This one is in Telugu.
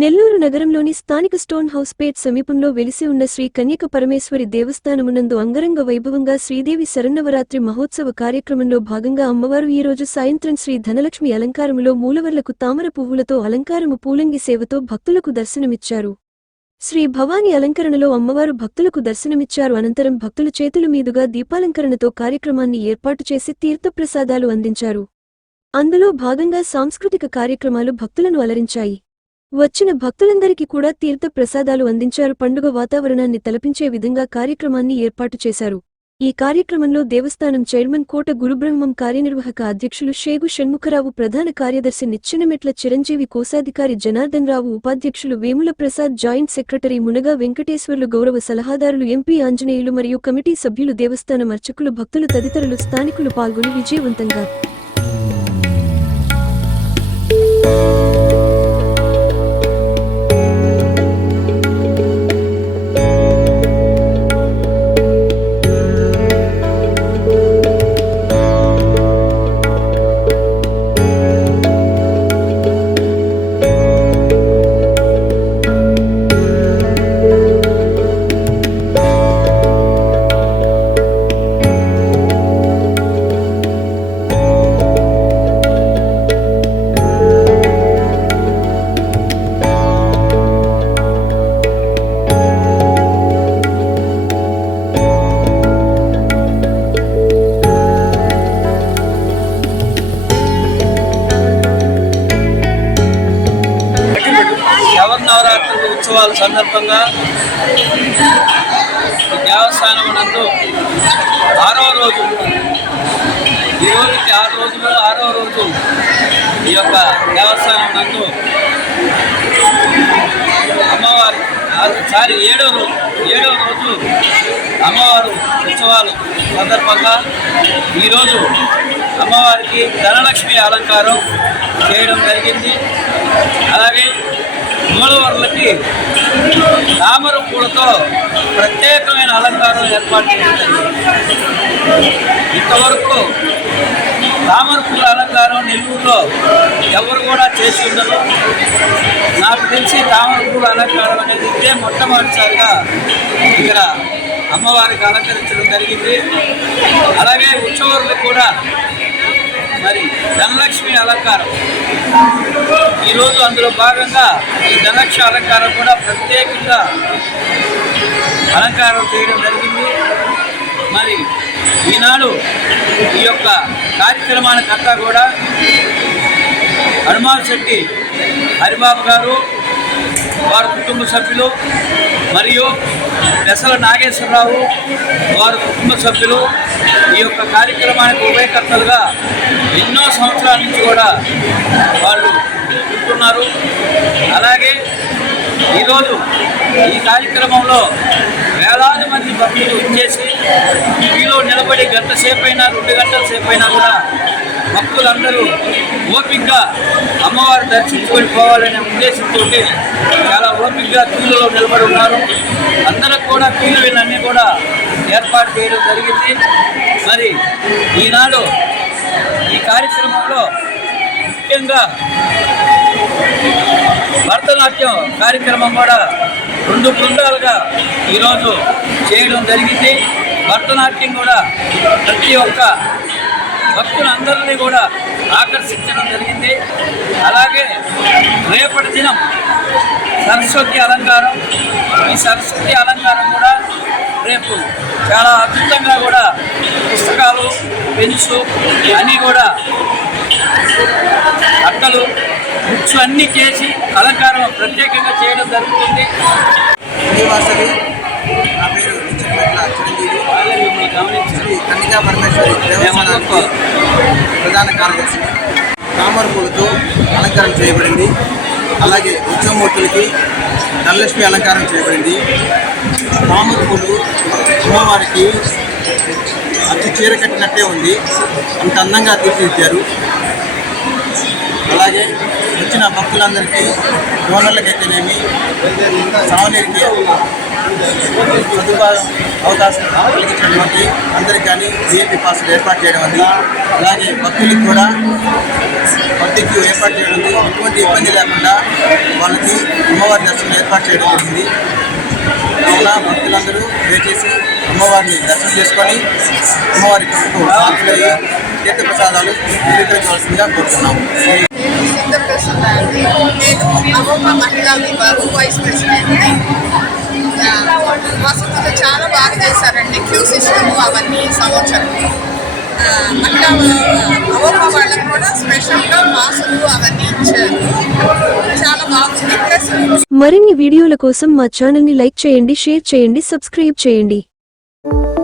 నెల్లూరు నగరంలోని స్థానిక స్టోన్ హౌస్ పేట్ సమీపంలో వెలిసి ఉన్న శ్రీ కన్యక పరమేశ్వరి దేవస్థానమునందు అంగరంగ వైభవంగా శ్రీదేవి శరన్నవరాత్రి మహోత్సవ కార్యక్రమంలో భాగంగా అమ్మవారు ఈ రోజు సాయంత్రం శ్రీ ధనలక్ష్మి అలంకారములో మూలవర్లకు తామర పువ్వులతో అలంకారము పూలంగి సేవతో భక్తులకు దర్శనమిచ్చారు. శ్రీ భవాని అలంకరణలో అమ్మవారు భక్తులకు దర్శనమిచ్చారు. అనంతరం భక్తుల చేతుల మీదుగా దీపాలంకరణతో కార్యక్రమాన్ని ఏర్పాటు చేసి తీర్థప్రసాదాలు అందించారు. అందులో భాగంగా సాంస్కృతిక కార్యక్రమాలు భక్తులను అలరించాయి. వచ్చిన భక్తులందరికీ కూడా తీర్థ ప్రసాదాలు అందించారు. పండుగ వాతావరణాన్ని తలపించే విధంగా కార్యక్రమాన్ని ఏర్పాటు చేశారు. ఈ కార్యక్రమంలో దేవస్థానం చైర్మన్ కోట గురుబ్రహ్మం కార్యనిర్వాహక అధ్యక్షులు షేగు షణ్ముఖరావు ప్రధాన కార్యదర్శి నిచ్చెనమెట్ల చిరంజీవి కోశాధికారి జనార్దన్ రావు ఉపాధ్యక్షులు వేముల ప్రసాద్ జాయింట్ సెక్రటరీ మునగా వెంకటేశ్వర్లు గౌరవ సలహాదారులు ఎంపీ ఆంజనేయులు మరియు కమిటీ సభ్యులు దేవస్థానం అర్చకులు భక్తులు తదితరులు స్థానికులు పాల్గొని విజయవంతంగా ఉత్సవాల సందర్భంగా దేవస్థానం నందు ఆరవ రోజు ఈ రోజుకి ఆరు రోజులు ఆరవ రోజు ఈ యొక్క దేవస్థానం నందు అమ్మవారు సారి ఏడవ రోజు ఏడవ రోజు అమ్మవారు ఉత్సవాలు సందర్భంగా ఈరోజు అమ్మవారికి ధనలక్ష్మి అలంకారం చేయడం జరిగింది. అలాగే మూలవర్లకి తామర పూలతో ప్రత్యేకమైన అలంకారం ఏర్పాటు ఇంతవరకు తామర పూల అలంకారం నెల్లూరులో ఎవరు కూడా చేసి ఉండరు. నాకు తెలిసి తామర పూల అలంకారం అనేది ఇదే మొట్టమొదటిసారిగా ఇక్కడ అమ్మవారికి అలంకరించడం జరిగింది. అలాగే ఉత్సవాలకు కూడా మరి ధనలక్ష్మి అలంకారం. ఈరోజు అందులో భాగంగా ఈ ధనలక్ష్మి అలంకారం కూడా ప్రత్యేకంగా అలంకారం చేయడం జరిగింది. మరి ఈనాడు ఈ యొక్క కార్యక్రమానికంతా కూడా హనుమాన్ శెట్టి హరిబాబు గారు వారి కుటుంబ సభ్యులు మరియు పెసల నాగేశ్వరరావు వారి కుటుంబ సభ్యులు ఈ యొక్క కార్యక్రమానికి ఉభయకర్తలుగా ఎన్నో సంవత్సరాల నుంచి కూడా వాళ్ళు చెప్తున్నారు అలాగే ఈరోజు ఈ కార్యక్రమంలో వేలాది మంది భక్తులు ఇచ్చేసి మీలో నిలబడి గంట సేపు అయినా రెండు గంటల సేపు అయినా కూడా భక్తులందరూ ఓపికగా అమ్మవారు దర్శించుకొని పోవాలనే ఉద్దేశంతో చాలా ఓపికగా క్యూలలో నిలబడి ఉన్నారు. అందరికి కూడా క్యూలన్నీ కూడా ఏర్పాటు చేయడం జరిగింది. మరి ఈనాడు ఈ కార్యక్రమంలో ముఖ్యంగా భరతనాట్యం కార్యక్రమం కూడా రెండు బృందాలుగా ఈరోజు చేయడం జరిగింది. భరతనాట్యం కూడా ప్రతి ఒక్క భక్తులందరినీ కూడా ఆకర్షించడం జరిగింది. అలాగే రేపటి దినం సరస్వతి అలంకారం ఈ సరస్వతి అలంకారం కూడా రేపు చాలా అద్భుతంగా కూడా పుస్తకాలు పెన్స్ అన్నీ కూడా అట్టలు బుక్స్ అన్నీ చేసి అలంకారం ప్రత్యేకంగా చేయడం జరుగుతుంది. శ్రీవాసవి నా పేరు మిమ్మల్ని కన్నికా పరమేశ్వరి దేవస్థానానికి ప్రధాన కార్యదర్శి తామర పూలతో అలంకారం చేయబడింది. అలాగే ఉత్సవమూర్తులకి ధనలక్ష్మి అలంకారం చేయబడింది. తామర పూలు అమ్మవారికి వచ్చి చీర కట్టినట్టే ఉంది. అంత అందంగా తీర్చిదిద్దారు. అలాగే వచ్చిన భక్తులందరికీ డోనర్లకైతేనేమి సావనీరికి సదుపాయం అవకాశం కలిగించినటువంటి అందరికి కానీ విఐపి పాసులు ఏర్పాటు చేయడం ఉంది అలాగే భక్తులకు కూడా భక్తికి ఏర్పాటు చేయడం ఎటువంటి ఇబ్బంది లేకుండా వాళ్ళకి అమ్మవారి దర్శనం ఏర్పాటు చేయడం జరిగింది. కావున భక్తులందరూ దయచేసి అమ్మవారిని దర్శనం చేసుకొని అమ్మవారి కృపకు పాత్రలయ్యి తీర్థప్రసాదాలు స్వీకరించవలసిందిగా కోరుతున్నాము. మహిళా విభాగం వైస్ ప్రెసిడెంట్ వసతులు చాలా బాగా చేశారండి క్యూ సిస్టము అవన్నీ సంవత్సరం మహిళా అవమ్మ వాళ్ళకు కూడా స్పెషల్గా మాసులు అవన్నీ ఇచ్చారు చాలా బాగుంది మరిన్ని వీడియోల కోసం మా ఛానల్ని లైక్ చేయండి షేర్ చేయండి సబ్స్క్రైబ్ చేయండి. you.